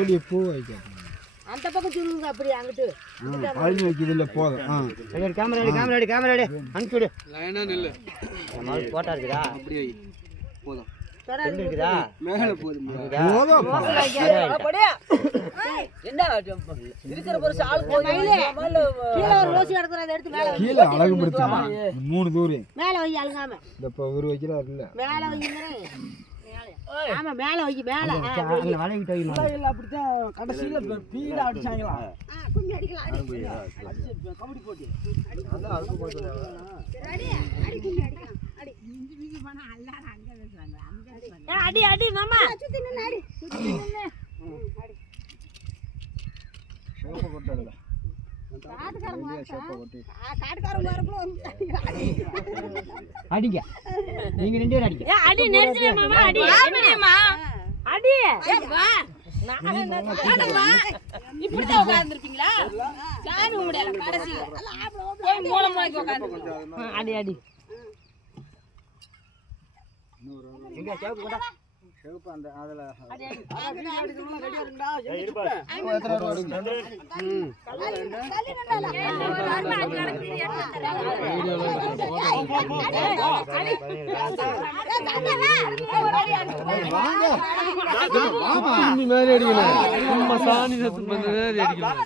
வெளியே பூ வைக்க அந்த பக்கம் சொல்லுங்க அப்படி அங்கிட்டு அழிஞ்சு வைக்கிறது இல்லை போதும். கேமரா அனுப்பிவிடு. லைனா நில்லு. போட்டா இருக்குதா? அப்படியே போதும். இருக்குதா? மேல போதும். என்ன இருக்கிற பொருசு ஆள் கீழே ஒரு ரோசி கிடக்குற அதை எடுத்து மேல கீழே அழகுபடுத்துமா 3 தூரம் மேல வை அழுகாம இந்த இப்போ ஒரு வைக்கிறாரு இல்லை மேல வைக்கிறேன். ஆமா மேல வை மேல வளைவிட்டு வை. இல்ல அப்படிதான் கடைசில பீட அடிச்சாங்களா? கும்மி அடிக்கலாம் கபடி போட்டி. அடி அடி கும்மி அடிக்கலாம். அடி இஞ்சி வீங்கி போனா எல்லாரும் அங்க பேசுறாங்க. அங்க அடி அடி மாமா சுத்தி நின்னு அடி சுத்தி நின்னு அடி சேப்ப கொட்டல காட்டுக்காரங்க வரக்குள்ள அடிங்க. நீங்க 2 பேரும் அடிங்க. அடி நெரிச்சல மாமா அடி ஆமாமா அடி வா இப்படி தான் உட்கார்ந்திருக்கீங்களா? சாமி கும்பிடல கடைசி போய் மூலமாக்கி உட்கார்ந்து அடி அடி எங்க சேப்பு கொண்டா. சேப்பு அந்த அதுல அடி அடி ரெடியா இருக்கடா. இருப்பா. எத்தனை ரோடு இருக்கு? மேலே அடிக்கணும். சும்மா சாணி சத்து பண்ணதே அடிக்கணும்.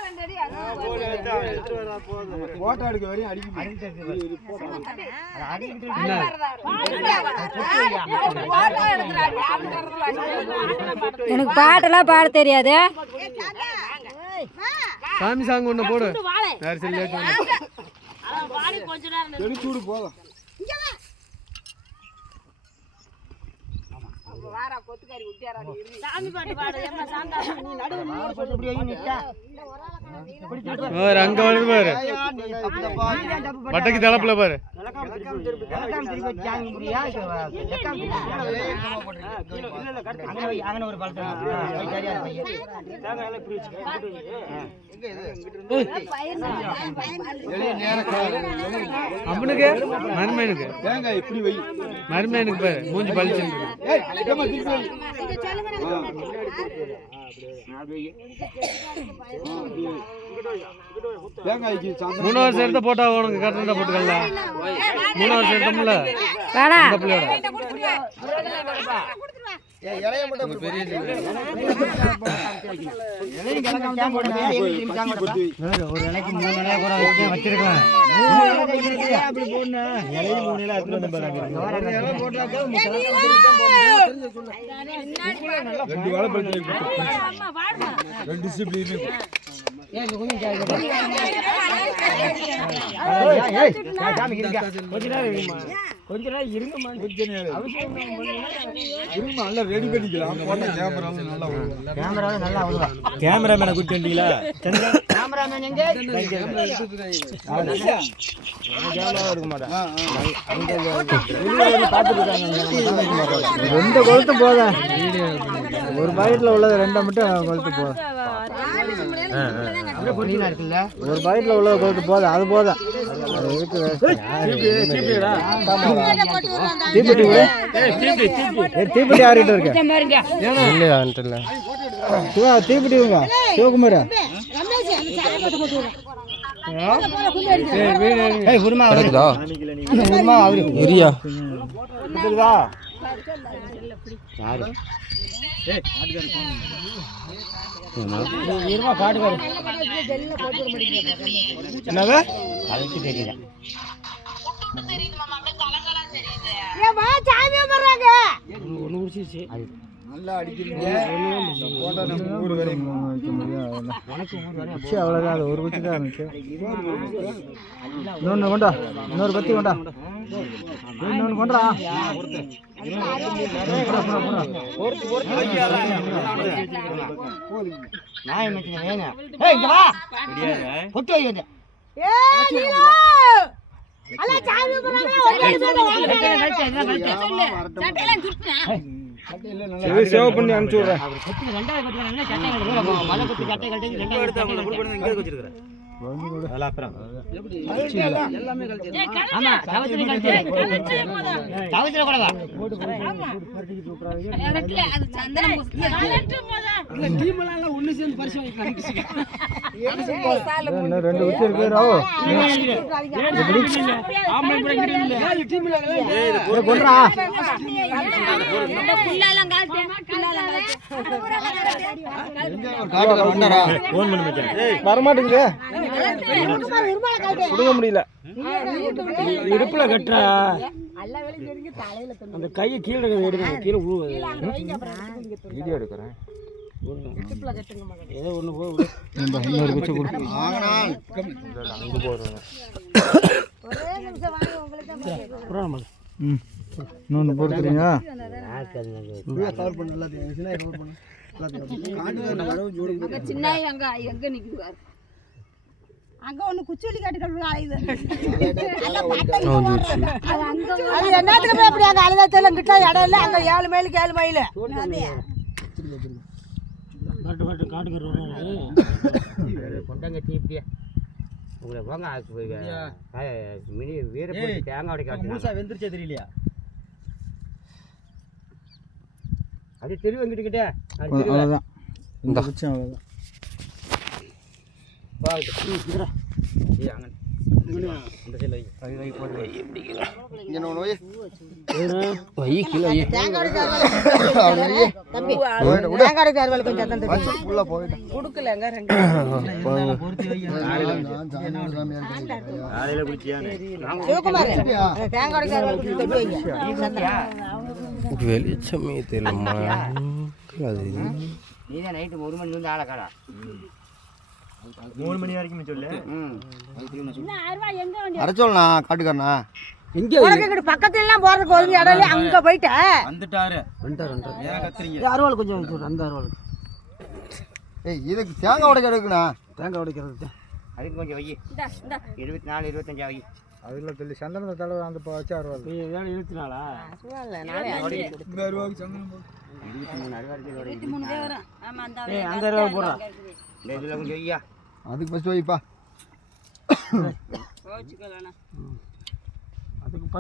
போட்டோ எடுக்க வரையும் அடிக்க எனக்கு பாட்டெல்லாம் பாட தெரியாது. சாமி சாங் ஒண்ணு போடு. தெளிச்சூடு போதும். அங்க வருது பாரு. பட்டைக்கு தலப்புல பாரு. அம்மனுக்கு மருமேனுக்கு தேங்காய் இப்படி வை. மருமேனுக்கு பாரு மூஞ்சி பழிச்சு. தேங்காய்க்கு 3 வருஷம் எடுத்த போட்டா உனக்கு கட்டணத்தை போட்டுக்கலாம். 3 வருஷம் எடுத்தோம்ல அந்த பிள்ளையோட ஒரு இலைக்கு 3 இலையா கூட வச்சிருக்கலாம். 2 வாழைப்பழத்தை 2 டிசிப்ளின் கொஞ்ச நேரம் இருங்கம்மா. இருமா நல்லா ரெடி பண்ணிக்கலாம். போட்டா கேமரா நல்லா வருவா. கேமராமேனை கூட்டிட்டு வந்தீங்களா? கேமராமேன் எங்க? இருக்க மாட்டேன். 2 கொளுத்து போதும். ஒரு பாக்கெட்ல உள்ளது 2 மட்டும் கொளுத்து போதும். இருக்குல்ல ஒரு பாக்கெட்ல உள்ளது கொளுத்து போதும். அது போதும். தீப்பெட்டி ஆறிட்டு இருக்கேன். தீப்பெட்டி சிவகுமார் காட்டுக்காரு என்னது அதுக்கு தெரியல. நல்லா அடிக்கிறீங்க. அவ்வளோதான். அது ஒரு பத்தி தான் இருந்துச்சு. இன்னொன்று கொண்டா. இன்னொரு பத்தி கொண்டா. இன்னொன்று கொண்டா. சேவ் பண்ணி அனுப்பிச்சு விடுறேன். ஆமா கவத்துல கழிச்சு கவத்துல கூட வா அது சந்தனம் இன்னும் 2 உச்சி இருக்கு ராவோ கொன்றா புல்லாலாம் காட்டு வர மாட்டேங்குது கொடுக்க முடியல இடுப்புல கட்டுறா அந்த கையை கீழே எடுங்க கீழே விழுவுது வீடியோ எடுக்கிறேன் ஏதோ ஒண்ணு போய் இன்னொரு குச்சி கொடுத்து அங்க போறோம் இன்னொன்று போடுறீங்க சின்ன எங்க நிக்குது அங்க ஒண்ணு குச்சிலி காட்டு கழுவு அலையுது அது என்னத்துக்கு போய் அப்படி அங்க அழுதா தெரியல கிட்ட இடம் இல்ல அங்க 7 மைலுக்கு 7 மைல் கொண்டாங்க தீப்பியா உங்களை போங்க மினி வீர போட்டு தேங்காய் உடைக்க வெந்துருச்சே தெரியலையா அது தெரு வந்துட்டுக்கிட்டே அவ்வளோதான் இந்த குச்சி அவ்வளோதான் வெளிச்சமே தெரியலம்மா நீதான் நைட்டு 1 மணி வந்து ஆளை காடா 3 மணி வரைக்கும் சொல்லு அரைச்சோல்ண்ணா காட்டுக்காரண்ணா பக்கத்துல எல்லாம் போறதுக்கு ஒரு இடம் இல்ல அங்க போயிட்ட வந்துட்டாரு அறுவாள் கொஞ்சம் வச்சு அந்த அறுவாள் இதுக்கு தேங்காய் உடைக்க எடுக்குண்ணா தேங்காய் உடைக்கிறது அதுக்கு கொஞ்சம் வை 24 25 வை அதில் சொல்லி சந்தனத்தை தடவை அந்த வச்சு அறுவாள் வேலை 24 அந்த அறுவாள் போடுறான் இதில் கொஞ்சம் வையா அதுக்கு ஃபஸ்ட்டு வைப்பா